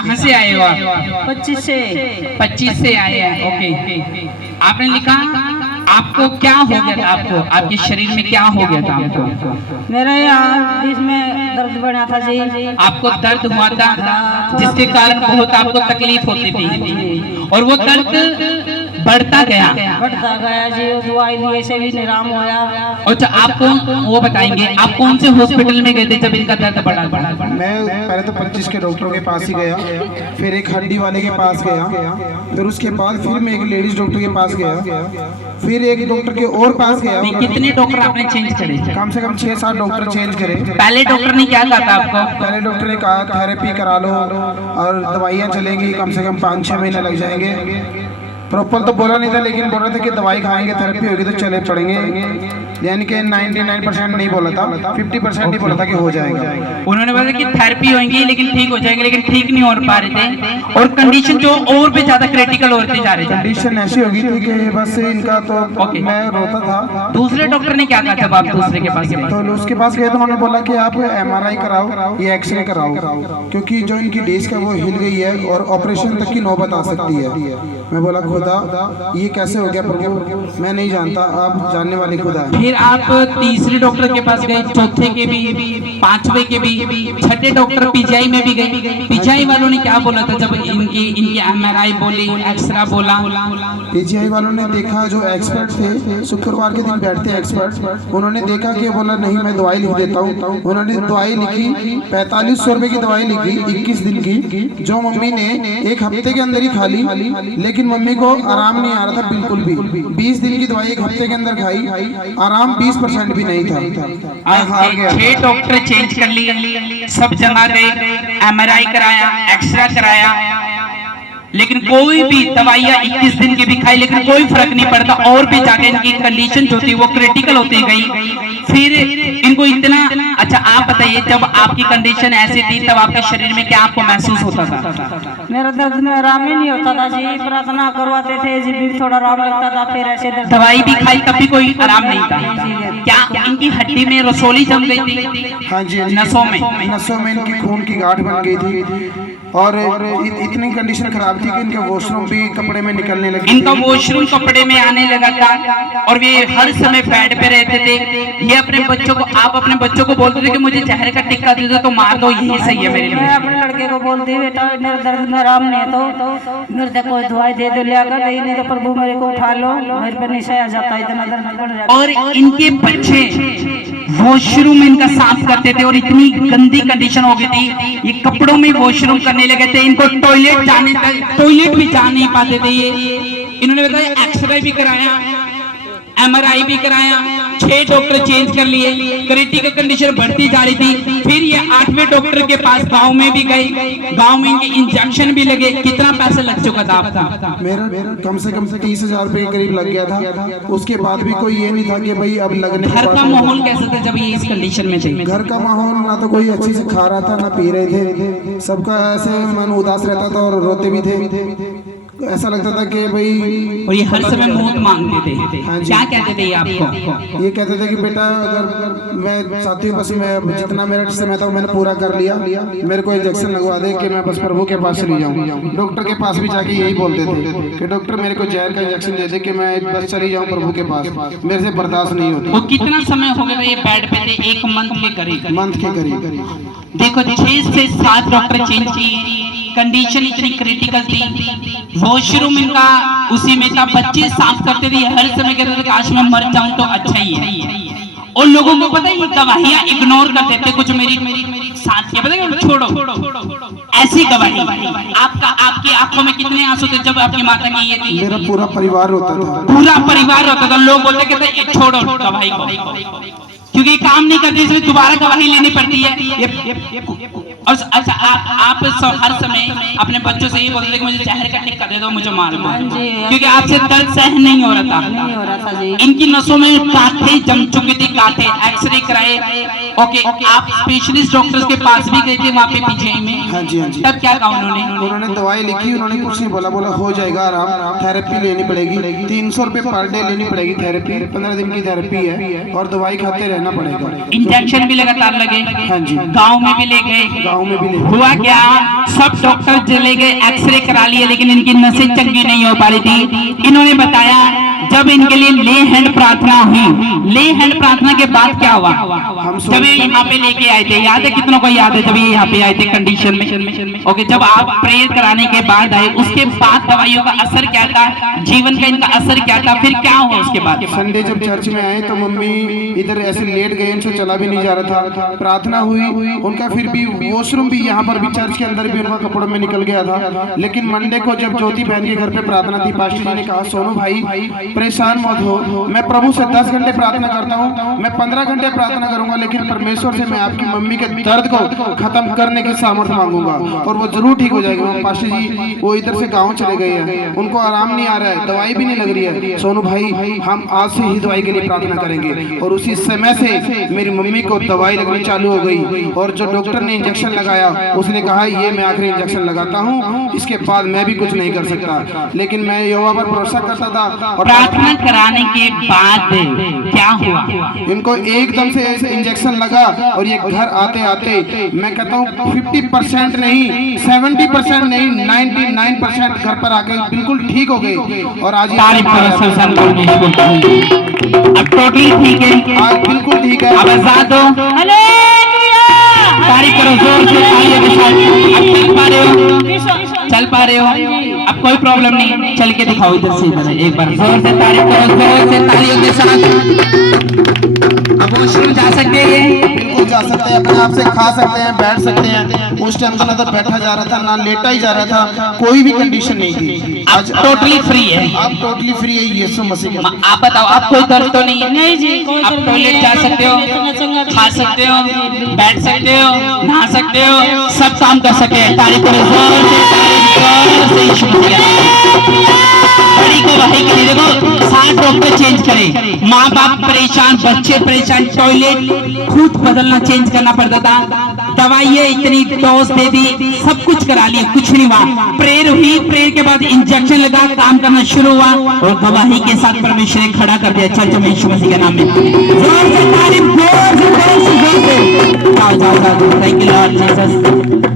कहाँ से आए हो आप? 25 से आए हैं। ओके, आपने लिखा आपको क्या हो गया था? आपको आपके शरीर में क्या हो गया था? आपको मेरा यहाँ बीच में दर्द बढ़ा था जी। आपको दर्द हुआ था जिसके कारण बहुत आपको तकलीफ होती थी और वो दर्द बढ़ता गया जी। दवाई लिए से भी निराम होया। अच्छा, आपको वो बताएंगे आप कौन से हॉस्पिटल में गए थे जब इनका दर्द बढ़ा? मैं पहले तो 25 के डॉक्टर के पास ही गया, फिर एक हड्डी वाले के पास गया, फिर उसके बाद फिर मैं एक लेडीज डॉक्टर के पास गया, फिर एक डॉक्टर के और पास गया। कितने डॉक्टर आपने चेंज करे? कम से कम 6-7 डॉक्टर चेंज करे। पहले डॉक्टर ने क्या कहा था आपको? पहले डॉक्टर ने कहा थेरेपी करा लो और दवाइयाँ चलेंगी, कम से कम 5-6 महीने लग जाएंगे। प्रॉपर तो बोला नहीं था, लेकिन बोल रहा था कि दवाई खाएंगे थेरेपी होगी तो चले पड़ेंगे। यानी कि 99% नहीं बोला था, 50% ही बोला था कि हो जाएगा। उन्होंने बोला कि थेरेपी होगी लेकिन ठीक हो जाएंगे, लेकिन ठीक नहीं हो पा रहे थे और कंडीशन जो और भी ज्यादा क्रिटिकल होते जा रहे थे। कंडीशन ऐसी होगी थी कि बस इनका तो मैं रोता था। दूसरे डॉक्टर ने क्या कहा जब आप दूसरे के पास गए? तो उसके पास गए तो उन्होंने बोला कि आप MRI कराओ या एक्सरे कराओ, क्योंकि जो इनकी डिस्क है वो हिल गई है और ऑपरेशन तक की नौबत आ सकती है। मैं बोला खुदा ये कैसे हो गया प्रभु, मैं नहीं जानता, आप जानने वाले खुदा है। फिर आप तीसरे डॉक्टर के पास गए, चौथे के भी, पांचवे के भी, छठे डॉक्टर PGI में भी गए। PGI वालों ने क्या बोला था जब इनकी MRI बोली, एक्सरा बोला? PGI वालों ने देखा, जो एक्सपर्ट थे शुक्रवार के दिन बैठते एक्सपर्ट, उन्होंने देखा कि बोला नहीं मैं दवाई लिख देता हूँ। उन्होंने दवाई लिखी, 4500 रुपए की दवाई लिखी 21 दिन की, जो मम्मी ने एक हफ्ते के अंदर ही खा ली, लेकिन मम्मी को आराम नहीं आ रहा था बिल्कुल भी। 20 दिन की दवाई एक हफ्ते के अंदर खाई, आराम 20% भी नहीं था। हार गया। 6 डॉक्टर चेंज कर लिए, सब जमा गए, MRI कराया, एक्सरा कराया, लेकिन कोई भी दवाइयाँ 21 दिन की भी खाई लेकिन कोई फर्क नहीं पड़ता और भी जाके इनकी कंडीशन जो थी वो क्रिटिकल होती गई। फिर इनको इतना, अच्छा आप बताइए जब आपकी कंडीशन ऐसी थी तब आपके शरीर में क्या आपको महसूस होता था? मेरा दर्द में आराम ही नहीं होता था जी। प्रार्थना करवाते थे जी भी थोड़ा आराम लगता था, फिर ऐसे दवाई भी खाई तब भी कोई आराम नहीं था। क्या इनकी हड्डी में रसोली जम गई थी? हाँ जी, नसों में इनकी खून की गांठ बन गई थी और इतनी कंडीशन खराब थी कि इनका वॉशरूम भी कपड़े में निकलने लगे। इनका वॉशरूम कपड़े में आने लगा था और वे हर समय बेड पे रहते थे। ये अपने बच्चों को, आप अपने बच्चों को बोलते थे कि मुझे जहर का टिक्का दे दो तो मार दो, यही सही है मेरे लिए। मैं अपने लड़के को बोलती हूँ बेटा मेरे दर्द में आराम नहीं है तो मेरे को दवाई दे दो लिया कर, नहीं तो प्रभु मेरे को उठा लो, मेरे पे निशा आ जाता है, इतना दर्द बढ़ जाता है। और इनके बच्चे वॉशरूम इनका साफ करते थे और इतनी गंदी कंडीशन हो गई थी ये कपड़ों में वॉशरूम करने लगे थे। इनको टॉयलेट भी जा नहीं पाते थे ये। इन्होंने बताया एक्सरे भी कराया, MRI भी कराया, 6 डॉक्टर चेंज कर लिए, क्रिटिकल कंडीशन बढ़ती जा रही थी। फिर ये 8वें डॉक्टर के पास गांव में भी गए, गांव में इनके इंजेक्शन भी लगे। कितना पैसा लग चुका था आपका? मेरा कम से कम 30,000 रुपए के करीब लग गया था। उसके बाद भी कोई ये नहीं था कि भाई अब लगने। घर का माहौल कैसा था जब ये इस कंडीशन में थे? घर का माहौल ना तो कोई अच्छे से खा रहा था ना पी रहे थे, सबका ऐसे मन उदास रहता था और रोते भी थे। ऐसा लगता था कि भाई, और ये हर समय मौत मांगते थे। हाँ जी। क्या कहते थे ये आपको? ये कहते थे कि बेटा अगर मैं चाहती हूँ बस मैं जितना मेरा समय था मैंने पूरा कर लिया, मेरे को इंजेक्शन लगवा दे कि मैं बस प्रभु के पास चली जाऊँ। डॉक्टर के पास भी जाके यही बोलते थे कि डॉक्टर मेरे को जहर का इंजेक्शन दे दे कि मैं बस चली जाऊँ प्रभु के पास, मेरे से बर्दाश्त नहीं होता। वो कितना समय हो गया ये बेड पे थे? 1 मंथ के करीब। मंथ के करीब। देखो 6 से 7 डॉक्टर चेंज किए, कंडीशन इतनी क्रिटिकल थी। वॉशरूम इनका उसी में था, बच्चे साफ करते थे, हर समय कहते थे काश मैं मर जाऊं तो अच्छा ही है। और लोगों को पता है ये गवाहियां इग्नोर करते थे। कुछ मेरी साथियां पता है छोड़ो ऐसी गवाही। आपकी आंखों में कितने आंसू थे जब आपकी माता की ये थी? मेरा पूरा परिवार रोता था। पूरा परिवार रोता था। लोग बोलते कहते छोड़ो गवाही को, क्योंकि काम नहीं करती इसमें दोबारा गवाही लेनी पड़ती है। और अच्छा आप हर समय अपने बच्चों से ये बोलते थे कि मुझे जहर का टिक्का दे दो, मुझे मार दो, क्योंकि आपसे दर्द सहन नहीं हो रहा था। इनकी नसों में कांटे जम चुके थे, कांटे। एक्सरे कराए, ओके, आप स्पेशलिस्ट डॉक्टर्स के पास भी गए थे वहाँ पे पीजीआई में? हाँ जी, हाँ जी। तब क्या कहा उन्होंने? उन्होंने दवाई लिखी, उन्होंने कुछ नहीं बोला, बोला हो जाएगा आराम, थेरेपी लेनी पड़ेगी, 300 रुपए पर डे लेनी पड़ेगी थेरेपी, 15 दिन की थेरेपी है और दवाई खाते रहना पड़ेगा। इंजेक्शन भी लगातार लगे? हाँ जी। गाँव में भी ले गए? गाँव में भी ले हुआ क्या, सब डॉक्टर चले गए, एक्सरे करा लिए, लेकिन इनकी नसें चंगी नहीं हो पा रही थी। इन्होंने बताया जब इनके लिए ले हैंड प्रार्थना हुई, ले हैंड प्रार्थना के बाद क्या हुआ? जब ये यहाँ पे लेके आए थे, याद है कितनों को याद है जब ये यहाँ पे आए थे कंडीशन में? ओके, जब आप प्रेयर कराने के बाद आए, उसके बाद दवाइयों का असर क्या था, जीवन का इनका असर क्या था, फिर क्या हुआ उसके बाद? संडे जब चर्च में आए तो मम्मी इधर ऐसे लेट गए, उनसे चला भी नहीं जा रहा था, प्रार्थना हुई उनका, फिर भी वॉशरूम भी यहाँ पर भी चर्च के अंदर भी उनका कपड़ों में निकल गया था। लेकिन मंडे को जब ज्योति बहन के घर पे प्रार्थना थी, पास्टर जी ने कहा सोनू भाई परेशान मत हो, मैं प्रभु से 10 घंटे प्रार्थना करता हूँ, मैं 15 घंटे प्रार्थना करूंगा, लेकिन परमेश्वर से मैं आपकी मम्मी के दर्द को खत्म करने की सामर्थ्य मांगूंगा और वो जरूर ठीक हो जाएगी। पास्टर जी वो इधर से गाँव चले गए हैं, उनको आराम नहीं आ रहा है, दवाई भी नहीं लग रही है, सोनू भाई हम आज से ही दवाई के लिए प्रार्थना करेंगे। और उसी समय से मेरी मम्मी को दवाई लगनी चालू हो गई और जो डॉक्टर ने इंजेक्शन लगाया उसने कहा ये मैं आखिरी इंजेक्शन लगाता हूँ, इसके बाद मैं भी कुछ नहीं कर सकता। लेकिन मैं यहोवा पर भरोसा करता था। और प्रार्थना कराने के बाद क्या हुआ? इनको एकदम से इंजेक्शन लगा और ये घर आते आते मैं कहता हूँ 50% नहीं, 70% नहीं, 99% घर पर आके बिल्कुल ठीक हो गए। और आज अब टोटली ठीक है, आज बिल्कुल ठीक है, अब आजाद हो। तारीफ करो जोर से, तालियों के साथ। अब चल पा रहे हो, चल पा रहे हो, अब कोई प्रॉब्लम नहीं, चल के दिखाओ इधर से इधर, एक बार जोर से तारीफ करो, जोर से तालियों के साथ। अब वॉशरूम जा सकते हैं? बिल्कुल जा सकते हैं, अपने आप से खा सकते हैं, बैठ सकते हैं। उस टाइम तो ना तो बैठा जा रहा था ना लेटा ही जा रहा था, कोई भी कंडीशन नहीं थी। आज टोटली फ्री है, आप टोटली फ्री है यीशु मसीह के। आप बताओ, आप कोई दर्द तो नहीं है? नहीं जी, कोई आप दर्द टॉयलेट नहीं जा है, सकते हो, इतना चंगा खा सकते हो, बैठ सकते हो, नहा सकते हो, सब काम कर सकते हैं। तारीफ करो जोर से, तारीफ से यीशु मसीह का। बड़ी को भाई के लिए देखो 60 डॉक्टर चेंज करे, माँ बाप परेशान, बच्चे परेशान, टॉयलेट खुद बदलना चेंज करना पड़ता था, दवाइयाँ इतनी डोज दे दी, सब कुछ करा लिया, कुछ नहीं हुआ। प्रेयर हुई, प्रेयर के बाद इंजेक्शन लगा, काम करना शुरू हुआ और गवाही के साथ परमेश्वर ने खड़ा कर दिया चर्च में यीशु मसीह के नाम में। जोर से तारीफ, जोर से, जोर से, जोर से। जाओ जाओ जाओ, थैंक यू लॉर्ड जीसस।